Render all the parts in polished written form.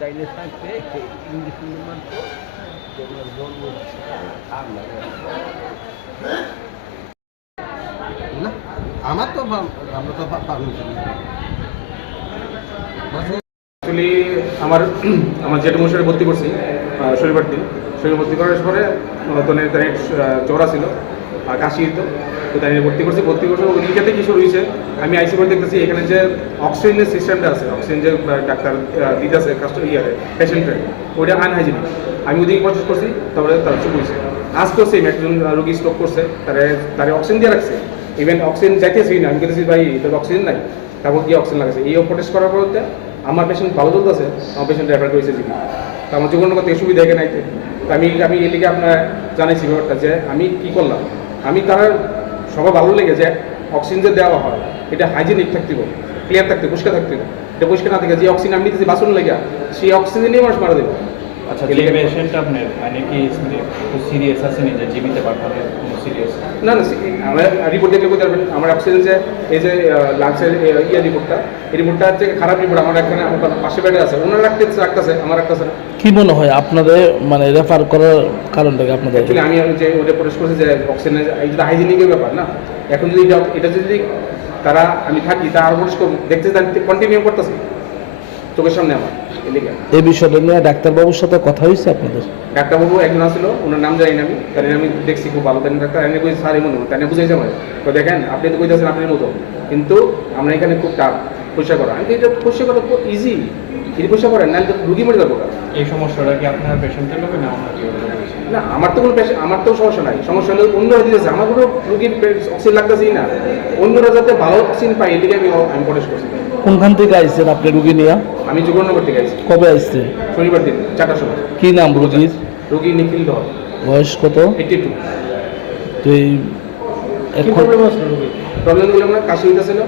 চাইলে থাকতে English medium তো তোমার জন্ম না আমার তো আমরা তো পারমিশন অ্যাকচুয়ালি আমার আমার জেঠু মশাই ভর্তি করছি শনিবার দিন শরীর ভর্তি করার পরে নতুন তার জ্বর ছিল আর কাশি হতো তো তাই ভর্তি করছি ওদিকে কি শুরু হয়েছে আমি আইসি করে দেখতেছি এখানে যে অক্সিজেনের সিস্টেমটা আছে অক্সিজেন যে ডাক্তার দিতেছে পেশেন্টের ওইটা আনহাইজেনিক আমি ওদিকে প্রসেস করছি তারপরে তার চুপ হয়েছে আজ তো সেম একজন রোগী স্ট্রোক করছে তারে অক্সিজেন দিয়ে রাখছে ইভেন অক্সিজেন যাইতেছি না আমি বলতেছি ভাই এটা অক্সিজেন নাই তারপর গিয়ে অক্সিজেন লাগাচ্ছে এই প্রটেস্ট করার পর আমার পেশেন্ট ভালো চলতেছে আমার পেশেন্ট রেফার করেছে জিবি তো আমার যোগান করতে সুবিধা এখানে আইতে তো আমি এই লিগে আপনার জানাইছি ব্যাপারটা যে আমি কি করলাম আমি তারা সবার ভালো লেগে যে অক্সিজেন যে দেওয়া হয় এটা হাইজেনিক থাকতে হবে ক্লিয়ার থাকতে পরিষ্কার থাকতে হবে এটা পরিষ্কার না থাকে যে অক্সিজেন আমি নিতেছি বাসন লেগে সেই অক্সিজেন নিয়ে মানুষ মারা দেবে। আচ্ছা যে পেশেন্ট আপনার মানে কি সিরিয়াস আছে নিজে জীবিতে পাঠাবে সিরিয়াস না আমরা রিপোর্ট দেখলে বুঝতে পারবেন আমার অক্সিজেন যে এই যে লাংসের রিপোর্টটা এই রিপোর্টটা হচ্ছে খারাপ রিপোর্ট আমার এখানে আমার পাশে বেডে আছে ওনার রাখতেছে আমার রাখতেছে না। কি মনে হয় আপনাদের মানে রেফার করার কারণটা কি আপনাদের? অ্যাকচুয়ালি আমি যে ওটা প্রোটেস্ট করছি যে অক্সিজেনের এইটা হাইজেনিকের ব্যাপার না এখন যদি এটা যদি তারা আমি থাকি তা আরও প্রোটেস্ট করবো দেখতে কন্টিনিউ করতেছি চোখের সামনে আমার এদিকে এই বিষয়টা নিয়ে ডাক্তারবাবুর সাথে কথা হয়েছে আপনাদের? ডাক্তারবাবু একজন আসছিল ওনার নাম জানি না আমি তাই আমি দেখছি খুব ভালো তাই ডাক্তার এনে কই স্যার এমন তাই বুঝাইছে আমার তো দেখেন আপনি তো কইতেছেন আপনার মতো কিন্তু আমরা এখানে খুব টাফ পরিষ্কার করা আমি এটা পরিষ্কার করা খুব ইজি এই পরিষ্কার করেন নাহলে তো রুগী মরে যাবো। এই সমস্যাটা কি আপনার পেশেন্টের লোকে না না আমার তো কোনো আমার তো সমস্যা নাই সমস্যা হলে অন্যরা দিতেছে আমার কোনো রুগীর অক্সিজেন লাগতেছেই না অন্যরা যাতে ভালো অক্সিজেন পাই এদিকে আমি প্রোটেস্ট করছি। কোনখান থেকে আইসেন আপনি রুগী নিয়ে? আমি যুগনগর থেকে আইছি। কবে আইসছেন? শনিবার দিন 4টার সময়। কি নাম রুগীর? রুগী নিখিল ধর। বয়স কত? 82। তো এই এখন প্রবলেমগুলো আমরা কাশি হইতেছিল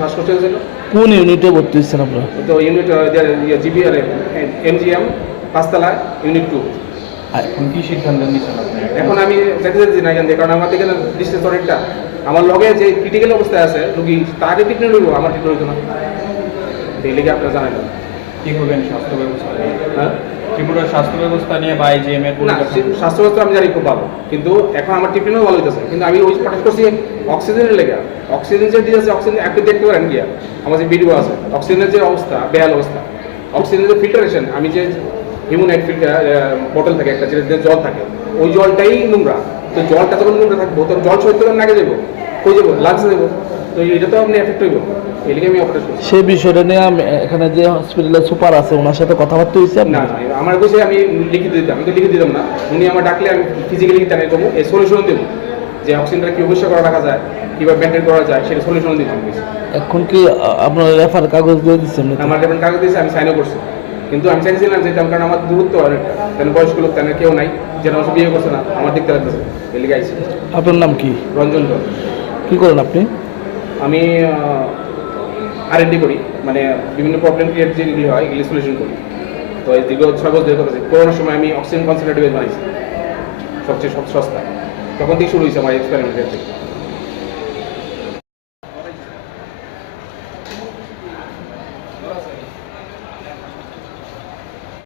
শ্বাসকষ্ট হয়েছিল। কোন ইউনিটে ভর্তি হচ্ছেন আপনারা? তো ইউনিট জিবিআর এমজিএম 5 তলায় ইউনিট 2। এখন কি সিদ্ধান্ত নিচ্ছেন আপনি? এখন আমি যাইতে না এখান থেকে কারণ আমার এখানে ডিস্টেন্স অনেকটা আমার লগে যে ক্রিটিক্যাল অবস্থায় আছে রুগী তাকে ট্রিটমেন্ট হইব আমার ট্রিটমেন্ট হইতো না এই লেগে আপনারা জানেন কী করবেন স্বাস্থ্য ব্যবস্থা? হ্যাঁ ত্রিপুরার স্বাস্থ্য ব্যবস্থা নিয়ে বা IGM এর না স্বাস্থ্য ব্যবস্থা আমি জানি খুব ভালো কিন্তু এখন আমার ট্রিটমেন্টও ভালো হইতেছে কিন্তু আমি ওই প্রটেস্ট করছি অক্সিজেনের লেগে অক্সিজেন যে দিয়েছে অক্সিজেন একটু দেখতে পারেন গিয়া আমার যে ভিডিও আছে অক্সিজেনের যে অবস্থা বেহাল অবস্থা অক্সিজেনের যে ফিল্টারেশন আমি যে হিউম্যান ফিল্টার বোতল থাকে একটা যে জল থাকে ওই জলটাই নোংরা তো জলটা যখন নোংরা থাকবো তখন জল সহিত নাকে যাবো কই যাবো লাংসে যাবো তো এটা তো আপনি এফেক্ট হইব এই লিগে আমি অপারেশন করছি। সেই বিষয়টা নিয়ে আমি এখানে যে হসপিটালের সুপার আছে ওনার সাথে কথাবার্তা হয়েছে? না আমার কাছে আমি লিখিত দিতাম আমি তো লিখিত দিতাম না উনি আমার ডাকলে আমি ফিজিক্যালি টানে করবো এই সলিউশন দেবো যে অক্সিজেনটা কি অবশ্যই করা রাখা যায় কীভাবে মেনটেন করা যায় সেটা সলিউশন দিতাম। এখন কি আপনার রেফার কাগজ দিয়ে দিচ্ছেন? আমার যখন কাগজ দিয়েছে আমি সাইনও করছি কিন্তু আমি চাইছিলাম যেতাম কারণ আমার দূরত্ব অনেকটা কেন বয়স্ক লোক তেমন কেউ নাই যেটা আমার বিয়ে করছে না আমার দেখতে লাগতেছে এলিগে আইসি। আপনার নাম কি? রঞ্জন ধর। কী করেন আপনি? আমি R&D করি মানে বিভিন্ন প্রবলেম ক্রিয়েট যেগুলি হয় এগুলি সলিউশন করি। তো এই দীর্ঘ 6 বছর ধরে করতেছি করোনার সময় আমি অক্সিজেন কনসেন্ট্রেট বানাইছি সবচেয়ে সস্তা তখন থেকে শুরু হয়েছে আমার এক্সপেরিমেন্টের থেকে।